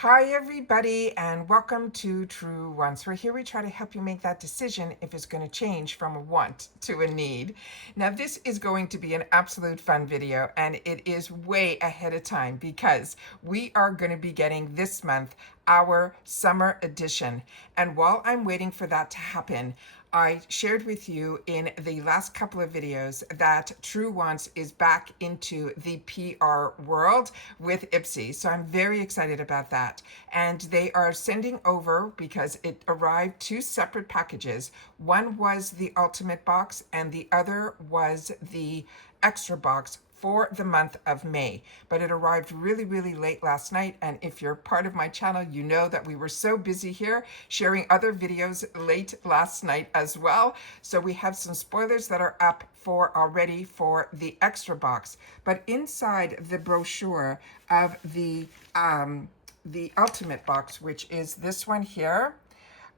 Hi, everybody, and welcome to TrueWants. We're here, we try to help you make that decision if it's going to change from a want to a need. Now, this is going to be an absolute fun video, and it is way ahead of time because we are going to be getting this month our summer edition. And while I'm waiting for that to happen, I shared with you in the last couple of videos that TrueWants is back into the PR world with Ipsy. So I'm very excited about that. And they are sending over, because it arrived, two separate packages. One was the Ultimate box and the other was the Extra box for the month of May, but it arrived really late last night. And if you're part of my channel, you know that we were so busy here sharing other videos late last night as well. So we have some spoilers that are up for already for the Extra box, but inside the brochure of the Ultimate box, which is this one here,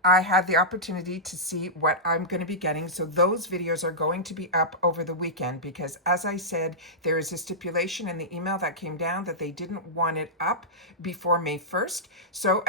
I had the opportunity to see what I'm going to be getting. So those videos are going to be up over the weekend because, as I said, there is a stipulation in the email that came down that they didn't want it up before May 1st. So,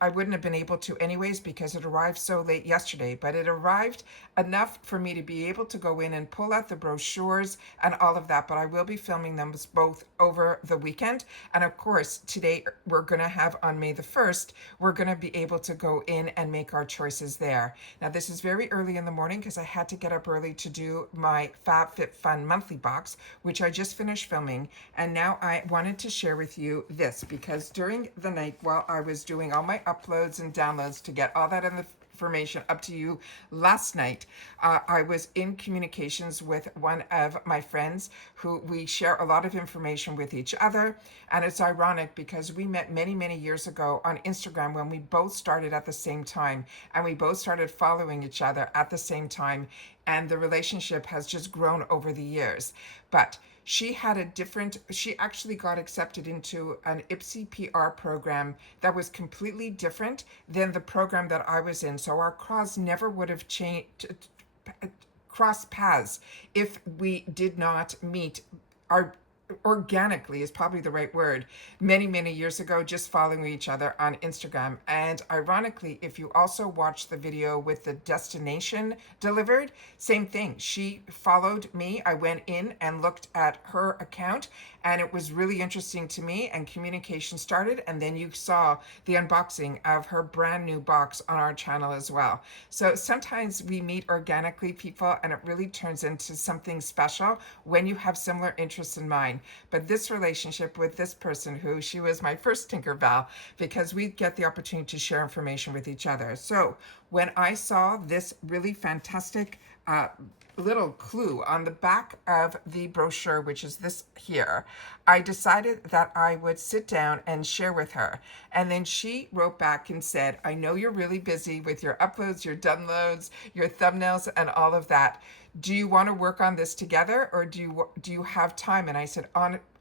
I wouldn't have been able to anyways because it arrived so late yesterday, but it arrived enough for me to be able to go in and pull out the brochures and all of that. But I will be filming them both over the weekend. And of course, today we're going to have on May the 1st, we're going to be able to go in and make our choices there. Now, this is very early in the morning because I had to get up early to do my FabFitFun monthly box, which I just finished filming. And now I wanted to share with you this because during the night while I was doing all my uploads and downloads to get all that information up to you last night, I was in communications with one of my friends who we share a lot of information with each other. And it's ironic because we met many years ago on Instagram when we both started at the same time and we both started following each other at the same time. And the relationship has just grown over the years. But she actually got accepted into an Ipsy PR program that was completely different than the program that I was in. So our cause never would have crossed paths if we did not meet our organically is probably the right word, many years ago, just following each other on Instagram. And ironically, if you also watch the video with the destination delivered, same thing. She followed me. I went in and looked at her account and it was really interesting to me, and communication started, and then you saw the unboxing of her brand new box on our channel as well. So sometimes we meet organically, people, and it really turns into something special when you have similar interests in mind. But this relationship with this person, who she was my first Tinkerbell, because we get the opportunity to share information with each other. So when I saw this really fantastic little clue on the back of the brochure, which is this here, I decided that I would sit down and share with her. And then she wrote back and said, I know you're really busy with your uploads, your downloads, your thumbnails, and all of that. Do you want to work on this together, or do you have time? And I said,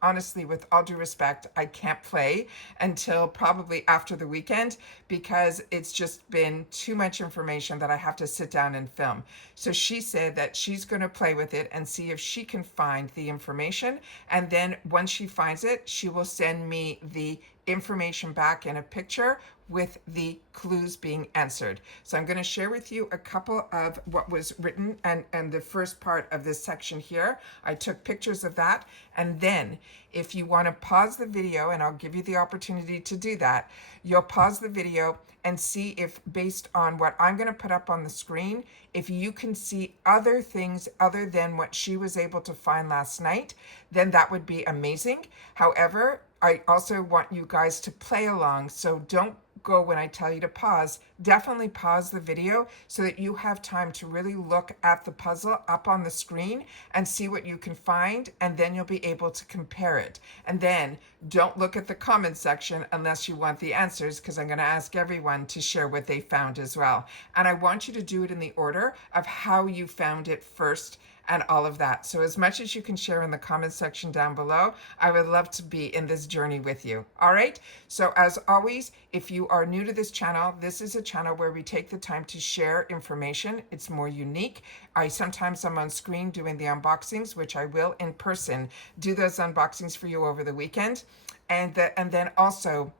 honestly, with all due respect, I can't play until probably after the weekend because it's just been too much information that I have to sit down and film. So she said that she's going to play with it and see if she can find the information. And then once she finds it, she will send me the information back in a picture with the clues being answered. So I'm going to share with you a couple of what was written and the first part of this section here. I took pictures of that. And then if you want to pause the video, and I'll give you the opportunity to do that, you'll pause the video and see if, based on what I'm going to put up on the screen, if you can see other things other than what she was able to find last night, then that would be amazing. However, I also want you guys to play along, so don't go when I tell you to pause. Definitely pause the video so that you have time to really look at the puzzle up on the screen and see what you can find, and then you'll be able to compare it. And then don't look at the comment section unless you want the answers, because I'm going to ask everyone to share what they found as well. And I want you to do it in the order of how you found it first and all of that. So as much as you can share in the comment section down below, I would love to be in this journey with you. All right. So as always, if you are new to this channel, this is a channel where we take the time to share information. It's more unique. Sometimes I'm on screen doing the unboxings, which I will in person do those unboxings for you over the weekend. And then also,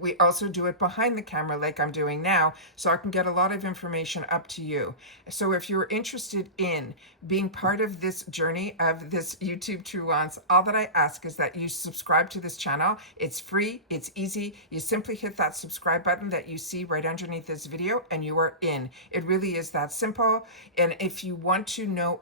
we also do it behind the camera like I'm doing now, so I can get a lot of information up to you. So if you're interested in being part of this journey of this YouTube TrueWants, all that I ask is that you subscribe to this channel. It's free, it's easy. You simply hit that subscribe button that you see right underneath this video and you are in. It really is that simple. And if you want to know,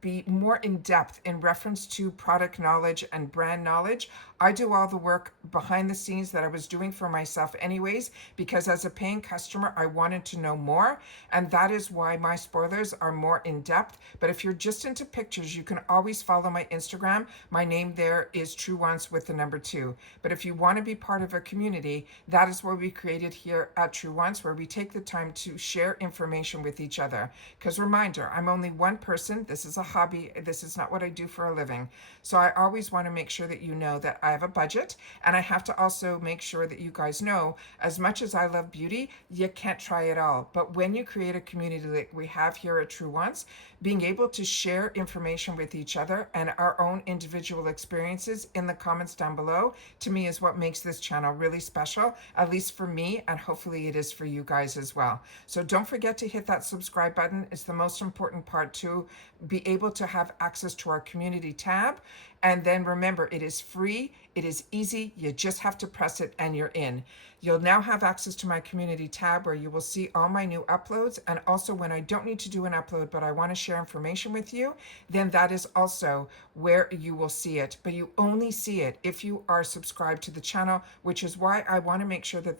be more in depth in reference to product knowledge and brand knowledge, I do all the work behind the scenes that I was doing for myself anyways, because as a paying customer, I wanted to know more. And that is why my spoilers are more in depth. But if you're just into pictures, you can always follow my Instagram. My name there is TrueWants with the number 2. But if you want to be part of a community, that is what we created here at TrueWants, where we take the time to share information with each other. Because reminder, I'm only one person. This is a hobby. This is not what I do for a living. So I always want to make sure that you know that I have a budget, and I have to also make sure that you guys know, as much as I love beauty, you can't try it all. But when you create a community like we have here at TrueWants, being able to share information with each other and our own individual experiences in the comments down below, to me is what makes this channel really special, at least for me, and hopefully it is for you guys as well. So don't forget to hit that subscribe button. It's the most important part to be able to have access to our community tab. And then remember, it is free, it is easy, you just have to press it and you're in. You'll now have access to my community tab where you will see all my new uploads, and also when I don't need to do an upload but I want to share information with you, then that is also where you will see it. But you only see it if you are subscribed to the channel, which is why I want to make sure that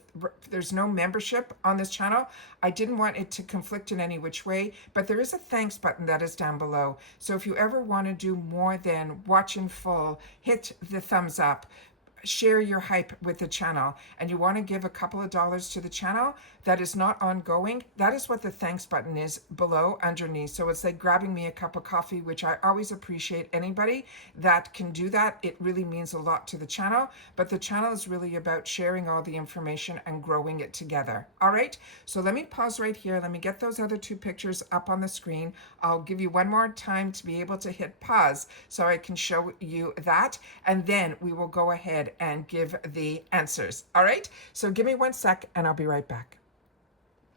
there's no membership on this channel. I didn't want it to conflict in any which way, but there is a thanks button that is down below. So if you ever want to do more than watch in full, hit the thumbs up, share your hype with the channel, and you want to give a couple of dollars to the channel that is not ongoing, that is what the thanks button is below underneath. So it's like grabbing me a cup of coffee, which I always appreciate anybody that can do that. It really means a lot to the channel, but the channel is really about sharing all the information and growing it together. All right, so let me pause right here. Let me get those other 2 pictures up on the screen. I'll give you one more time to be able to hit pause so I can show you that, and then we will go ahead and give the answers. All right, so give me 1 sec and I'll be right back.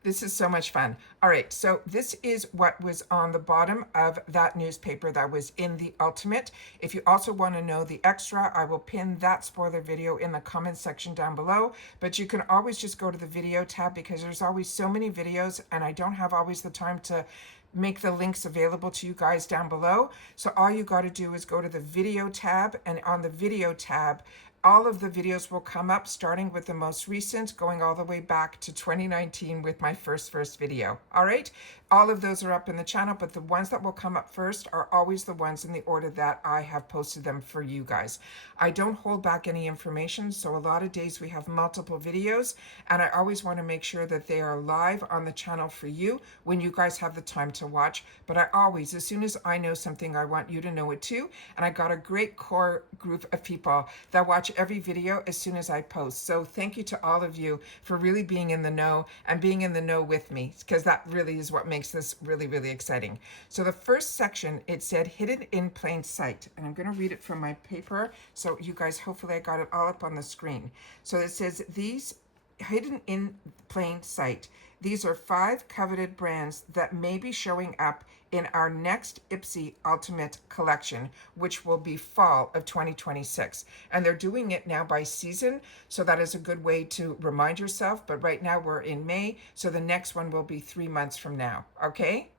This is so much fun. All right, so this is what was on the bottom of that newspaper that was in the Ultimate. If you also want to know the extra, I will pin that spoiler video in the comments section down below, but you can always just go to the video tab because there's always so many videos and I don't have always the time to make the links available to you guys down below. So all you got to do is go to the video tab, and on the video tab, all of the videos will come up, starting with the most recent, going all the way back to 2019 with my first video. All right, all of those are up in the channel, but the ones that will come up first are always the ones in the order that I have posted them for you guys. I don't hold back any information, so a lot of days we have multiple videos, and I always want to make sure that they are live on the channel for you when you guys have the time to watch. But I always, as soon as I know something, I want you to know it too, and I got a great core group of people that watch every video as soon as I post. So thank you to all of you for really being in the know and being in the know with me, because that really is what makes this really, really exciting. So the first section, it said hidden in plain sight, and I'm going to read it from my paper so you guys, hopefully I got it all up on the screen. So it says, these hidden in plain sight, these are 5 coveted brands that may be showing up in our next Ipsy Ultimate collection, which will be fall of 2026. And they're doing it now by season, so that is a good way to remind yourself. But right now we're in May, so the next one will be 3 months from now, okay?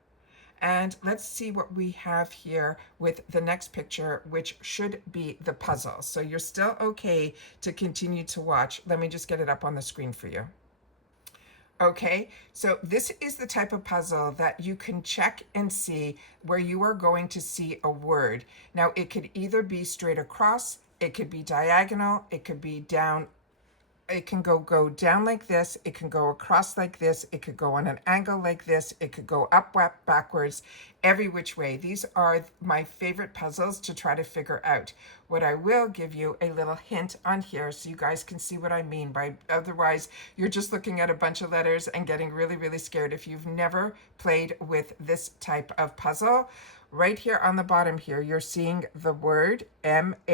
And let's see what we have here with the next picture, which should be the puzzle. So you're still okay to continue to watch. Let me just get it up on the screen for you. Okay, so this is the type of puzzle that you can check and see where you are going to see a word. Now, it could either be straight across, it could be diagonal, it could be down. It can go down like this, it can go across like this, it could go on an angle like this, it could go up, backwards, every which way. These are my favorite puzzles to try to figure out. What I will give you a little hint on here so you guys can see what I mean by, otherwise you're just looking at a bunch of letters and getting really, really scared if you've never played with this type of puzzle. Right here on the bottom here, you're seeing the word M-A-K-E-U-P,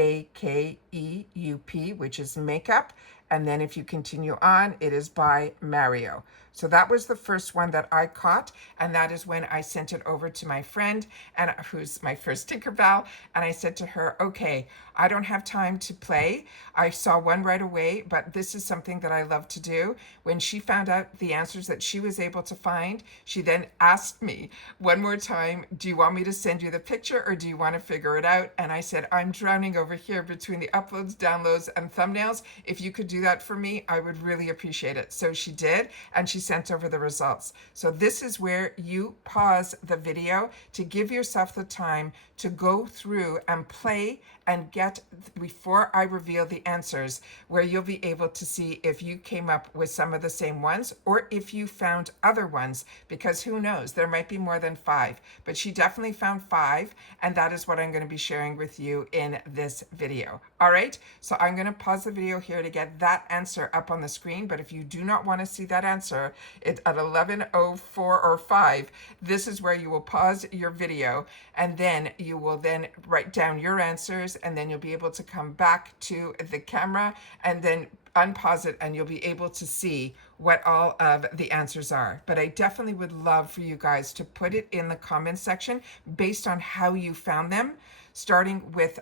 which is makeup. And then if you continue on, it is by Mario. So that was the first one that I caught, and that is when I sent it over to my friend, and who's my first Tinkerbell, and I said to her, okay, I don't have time to play. I saw one right away, but this is something that I love to do. When she found out the answers that she was able to find, she then asked me one more time, do you want me to send you the picture or do you want to figure it out? And I said, I'm drowning over here between the uploads, downloads, and thumbnails. If you could do that for me, I would really appreciate it. So she did, and she sent over the results. So this is where you pause the video to give yourself the time to go through and play and get, before I reveal the answers, where you'll be able to see if you came up with some of the same ones or if you found other ones, because who knows, there might be more than 5, but she definitely found 5, and that is what I'm going to be sharing with you in this video. All right, so I'm going to pause the video here to get that answer up on the screen, but if you do not want to see that answer, it's at 11:04 or 5, this is where you will pause your video, and then you will then write down your answers, and then you'll be able to come back to the camera and then unpause it, and you'll be able to see what all of the answers are. But I definitely would love for you guys to put it in the comments section based on how you found them, starting with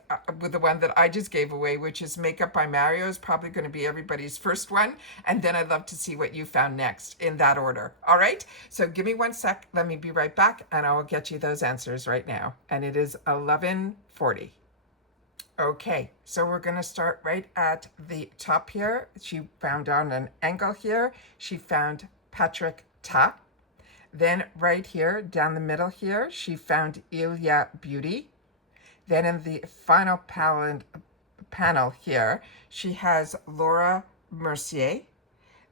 the one that I just gave away, which is Makeup by Mario, is probably going to be everybody's first one, and then I'd love to see what you found next in that order. All right, so give me 1 sec, let me be right back, and I will get you those answers right now. And it is 11:40. Okay, so we're going to start right at the top here. She found on an angle here, she found Patrick Ta. Then right here, down the middle here, she found Ilya Beauty. Then in the final panel here, she has Laura Mercier.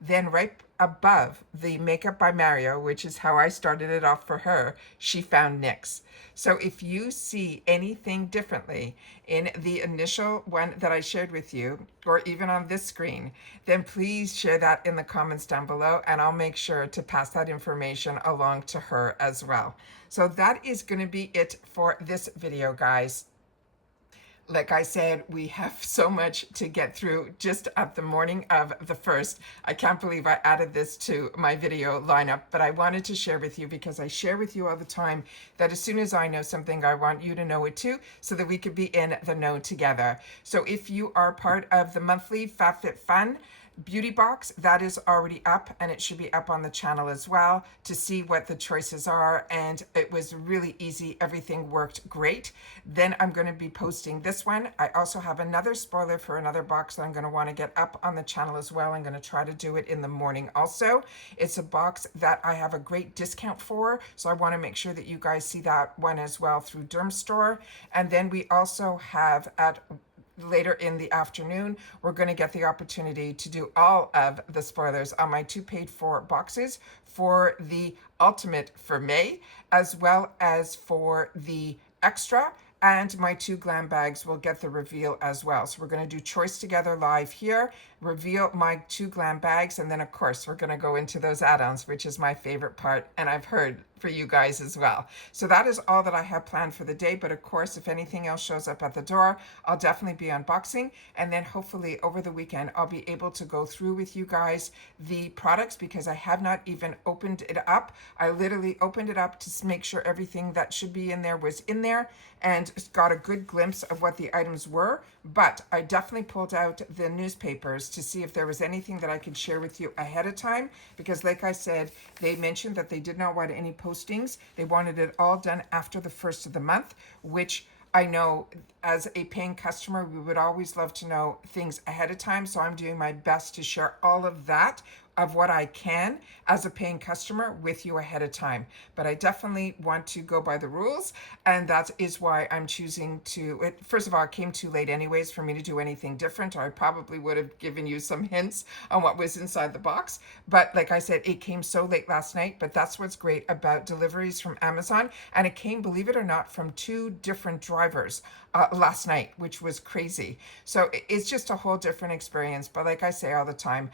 Then right above the Makeup by Mario, which is how I started it off for her, she found NYX. So if you see anything differently in the initial one that I shared with you, or even on this screen, then please share that in the comments down below, and I'll make sure to pass that information along to her as well. So that is going to be it for this video, guys. Like I said, we have so much to get through just at the morning of the 1st. I can't believe I added this to my video lineup, but I wanted to share with you because I share with you all the time that as soon as I know something, I want you to know it too, so that we could be in the know together. So if you are part of the monthly FabFitFun beauty box, that is already up, and it should be up on the channel as well to see what the choices are, and it was really easy. Everything worked great. Then I'm going to be posting this one. I also have another spoiler for another box that I'm going to want to get up on the channel as well. I'm going to try to do it in the morning also. It's a box that I have a great discount for, so I want to make sure that you guys see that one as well through Dermstore. And then we also have at later in the afternoon, we're going to get the opportunity to do all of the spoilers on my 2 paid for boxes for the Ultimate for May, as well as for the Extra, and my 2 glam bags will get the reveal as well. So we're going to do Choice Together live here, reveal my 2 glam bags, and then of course we're going to go into those add-ons, which is my favorite part, and I've heard for you guys as well. So that is all that I have planned for the day, but of course if anything else shows up at the door, I'll definitely be unboxing, and then hopefully over the weekend I'll be able to go through with you guys the products, because I have not even opened it up. I literally opened it up to make sure everything that should be in there was in there, and got a good glimpse of what the items were, but I definitely pulled out the newspapers to see if there was anything that I could share with you ahead of time, because like I said, they mentioned that they did not want any postings. They wanted it all done after the 1st of the month, which I know as a paying customer, we would always love to know things ahead of time. So I'm doing my best to share all of that, of what I can as a paying customer with you ahead of time. But I definitely want to go by the rules, and that is why I'm choosing to, first of all, it came too late anyways for me to do anything different, or I probably would have given you some hints on what was inside the box. But like I said, it came so late last night, but that's what's great about deliveries from Amazon. And it came, believe it or not, from 2 different drivers last night, which was crazy. So it's just a whole different experience. But like I say all the time,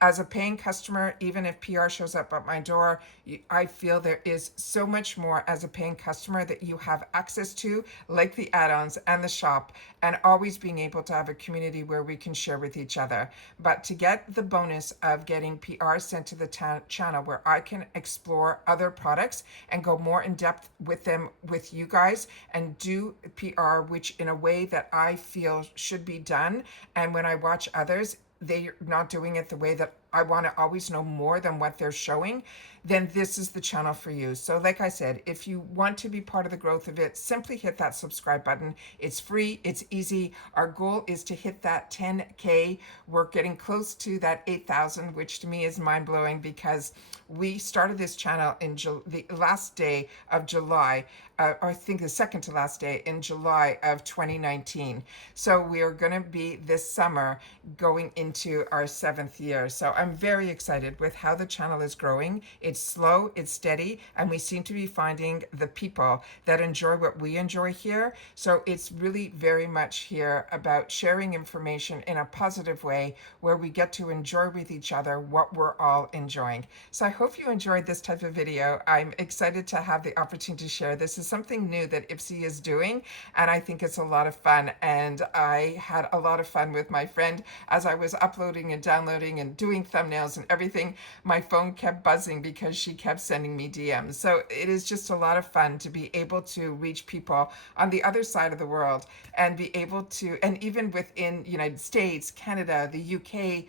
as a paying customer, even if PR shows up at my door, I feel there is so much more as a paying customer that you have access to, like the add-ons and the shop, and always being able to have a community where we can share with each other. But to get the bonus of getting PR sent to the channel where I can explore other products and go more in depth with them with you guys and do PR, which in a way that I feel should be done. And when I watch others, they're not doing it the way that I want to always know more than what they're showing, then this is the channel for you. So like I said, if you want to be part of the growth of it, simply hit that subscribe button. It's free, it's easy. Our goal is to hit that 10K. We're getting close to that 8,000, which to me is mind-blowing because we started this channel in the last day of July, or I think the second to last day in July of 2019. So we are going to be this summer going into our 7th year. So I'm very excited with how the channel is growing. It's slow, it's steady, and we seem to be finding the people that enjoy what we enjoy here. So it's really very much here about sharing information in a positive way where we get to enjoy with each other what we're all enjoying. So I hope you enjoyed this type of video. I'm excited to have the opportunity to share. This is something new that Ipsy is doing, and I think it's a lot of fun. And I had a lot of fun with my friend as I was uploading and downloading and doing thumbnails and everything. My phone kept buzzing because she kept sending me DMs. So it is just a lot of fun to be able to reach people on the other side of the world and be able to, and even within United States, Canada, the UK,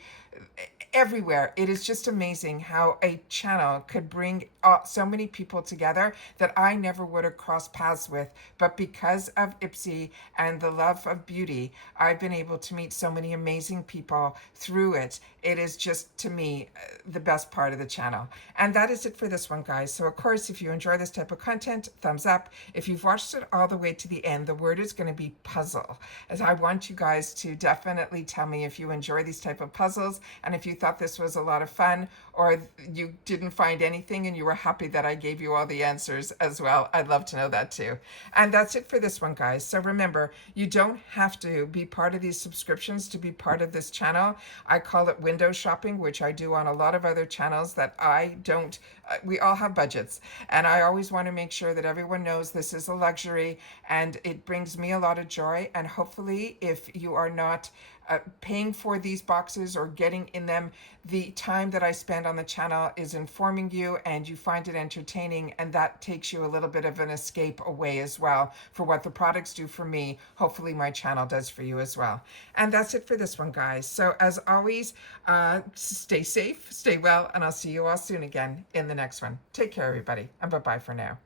everywhere. It is just amazing how a channel could bring so many people together that I never would have crossed paths with. But because of Ipsy and the love of beauty, I've been able to meet so many amazing people through it. It is just, to me, the best part of the channel. And that is it for this one, guys. So of course, if you enjoy this type of content, thumbs up. If you've watched it all the way to the end, the word is going to be puzzle, as I want you guys to definitely tell me if you enjoy these type of puzzles, and if you thought this was a lot of fun, or you didn't find anything and you were happy that I gave you all the answers as well. I'd love to know that too. And that's it for this one, guys. So remember, you don't have to be part of these subscriptions to be part of this channel. I call it window shopping, which I do on a lot of other channels that I don't. We all have budgets, and I always want to make sure that everyone knows this is a luxury, and it brings me a lot of joy. And hopefully, if you are not paying for these boxes or getting in them, the time that I spend on the channel is informing you and you find it entertaining, and that takes you a little bit of an escape away as well for what the products do for me. Hopefully my channel does for you as well. And that's it for this one, guys. So as always, stay safe, stay well, and I'll see you all soon again in the next one. Take care, everybody, and bye-bye for now.